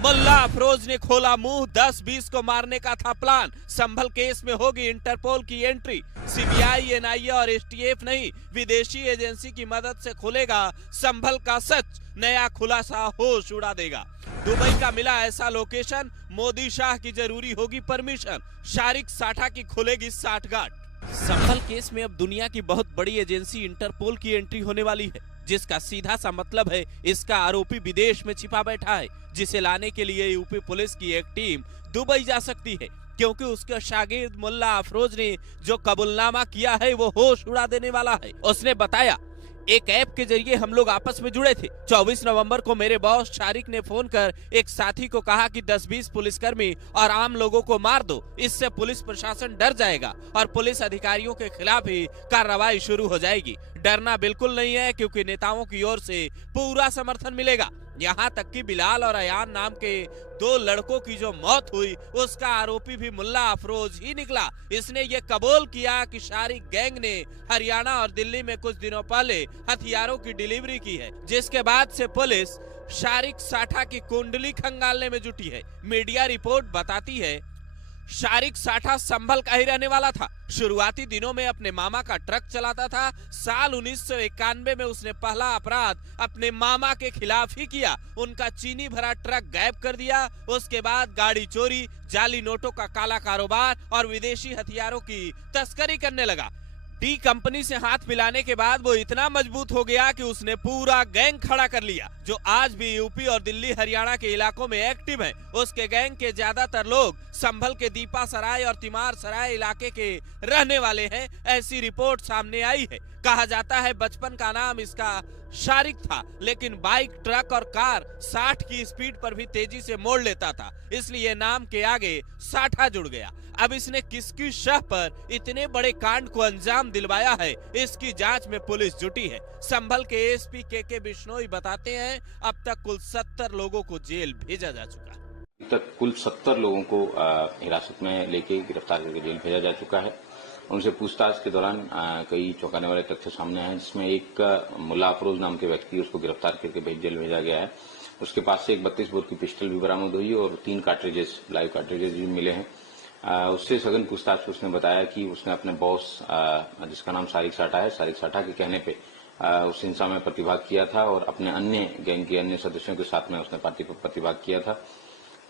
मुल्ला अफरोज ने खोला मुंह, 10-20 को मारने का था प्लान। संभल केस में होगी इंटरपोल की एंट्री। सीबीआई, एनआईए और एसटीएफ नहीं, विदेशी एजेंसी की मदद से खुलेगा संभल का सच। नया खुलासा होश उड़ा देगा। दुबई का मिला ऐसा लोकेशन, मोदी शाह की जरूरी होगी परमिशन। शारिक साठा की खुलेगी साठगांठ। संभल केस में अब दुनिया की बहुत बड़ी एजेंसी इंटरपोल की एंट्री होने वाली है, जिसका सीधा सा मतलब है इसका आरोपी विदेश में छिपा बैठा है, जिसे लाने के लिए यूपी पुलिस की एक टीम दुबई जा सकती है, क्योंकि उसके शागिर्द मुल्ला अफरोज ने जो कबूलनामा किया है वो होश उड़ा देने वाला है। उसने बताया, एक ऐप के जरिए हम लोग आपस में जुड़े थे। 24 नवंबर को मेरे बॉस शारिक ने फोन कर एक साथी को कहा कि 10-20 पुलिसकर्मी और आम लोगों को मार दो, इससे पुलिस प्रशासन डर जाएगा और पुलिस अधिकारियों के खिलाफ ही कार्रवाई शुरू हो जाएगी। डरना बिल्कुल नहीं है, क्योंकि नेताओं की ओर से पूरा समर्थन मिलेगा। यहाँ तक कि बिलाल और अयान नाम के 2 लड़कों की जो मौत हुई, उसका आरोपी भी मुल्ला अफरोज ही निकला। इसने ये कबूल किया कि शारिक गैंग ने हरियाणा और दिल्ली में कुछ दिनों पहले हथियारों की डिलीवरी की है, जिसके बाद से पुलिस शारिक साठा की कुंडली खंगालने में जुटी है। मीडिया रिपोर्ट बताती है, शारिक साठा संभल का ही रहने वाला था। शुरुआती दिनों में अपने मामा का ट्रक चलाता था। साल 1991 में उसने पहला अपराध अपने मामा के खिलाफ ही किया। उनका चीनी भरा ट्रक गायब कर दिया। उसके बाद गाड़ी चोरी, जाली नोटों का काला कारोबार और विदेशी हथियारों की तस्करी करने लगा। डी कंपनी से हाथ मिलाने के बाद वो इतना मजबूत हो गया कि उसने पूरा गैंग खड़ा कर लिया, जो आज भी यूपी और दिल्ली हरियाणा के इलाकों में एक्टिव है। उसके गैंग के ज्यादातर लोग संभल के दीपा सराय और तिमार सराय इलाके के रहने वाले हैं, ऐसी रिपोर्ट सामने आई है। कहा जाता है बचपन का नाम इसका शारिक था, लेकिन बाइक, ट्रक और कार 60 की स्पीड पर भी तेजी से मोड़ लेता था, इसलिए नाम के आगे साठा जुड़ गया। अब इसने किसकी शह पर इतने बड़े कांड को अंजाम दिलवाया है, इसकी जांच में पुलिस जुटी है। संभल के एसपी के बिश्नोई बताते हैं, अब तक कुल 70 लोगों को जेल भेजा जा चुका है। अब तक कुल 70 लोगों को हिरासत में लेके गिरफ्तार करके जेल भेजा जा चुका है। उनसे पूछताछ के दौरान कई चौंकाने वाले तथ्य सामने आए, जिसमें एक मुल्ला अफरोज नाम के व्यक्ति, उसको गिरफ्तार करके जेल भेजा गया है। उसके पास से एक 32 बोर की पिस्टल भी बरामद हुई और 3 कार्ट्रिजेस, लाइव कार्ट्रिजेस भी मिले हैं। उससे सघन पूछताछ उसने बताया कि उसने अपने बॉस, जिसका नाम शारिक साठा है, शारिक साठा के कहने पे उस हिंसा में प्रतिभाग किया था और अपने अन्य गैंग के अन्य सदस्यों के साथ में उसने प्रतिभाग किया था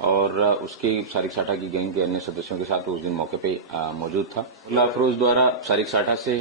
और उसके शारिक साठा की गैंग के अन्य सदस्यों के साथ उस दिन मौके पे मौजूद था। मुल्ला अफरोज द्वारा शारिक साठा से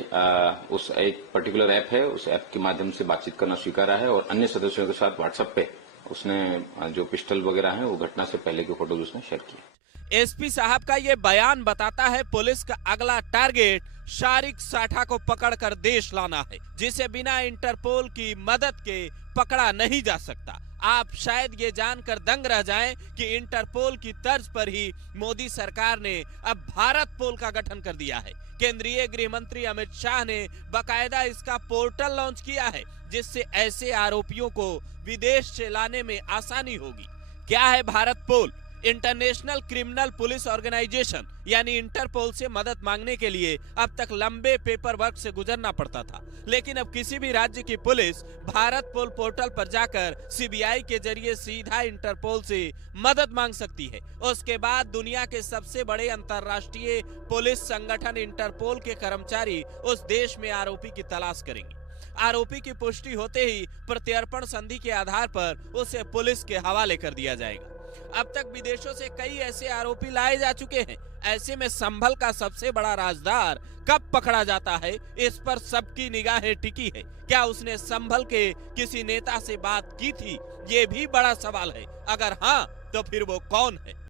उस एक पर्टिकुलर ऐप है, उस ऐप के माध्यम से बातचीत करना स्वीकारा है और अन्य सदस्यों के साथ व्हाट्सएप पे उसने जो पिस्टल वगैरह है वो घटना से पहले के फोटोज उसने शेयर किए। एसपी साहब का ये बयान बताता है, पुलिस का अगला टारगेट शारिक साठा को पकड़कर देश लाना है, जिसे बिना इंटरपोल की मदद के पकड़ा नहीं जा सकता। आप शायद ये जानकर दंग रह जाएं कि इंटरपोल की तर्ज पर ही मोदी सरकार ने अब भारत पोल का गठन कर दिया है। केंद्रीय गृह मंत्री अमित शाह ने बकायदा इसका पोर्टल लॉन्च किया है, जिससे ऐसे आरोपियों को विदेश से लाने में आसानी होगी। क्या है भारत पोल? इंटरनेशनल क्रिमिनल पुलिस ऑर्गेनाइजेशन यानी इंटरपोल से मदद मांगने के लिए अब तक लंबे पेपर वर्क से गुजरना पड़ता था, लेकिन अब किसी भी राज्य की पुलिस भारत पोल पोर्टल पर जाकर सीबीआई के जरिए सीधा इंटरपोल से मदद मांग सकती है। उसके बाद दुनिया के सबसे बड़े अंतर्राष्ट्रीय पुलिस संगठन इंटरपोल के कर्मचारी उस देश में आरोपी की तलाश करेंगे। आरोपी की पुष्टि होते ही प्रत्यर्पण संधि के आधार पर उसे पुलिस के हवाले कर दिया जाएगा। अब तक विदेशों से कई ऐसे आरोपी लाए जा चुके हैं। ऐसे में संभल का सबसे बड़ा राजदार कब पकड़ा जाता है, इस पर सबकी निगाहें टिकी है। क्या उसने संभल के किसी नेता से बात की थी, ये भी बड़ा सवाल है। अगर हाँ, तो फिर वो कौन है?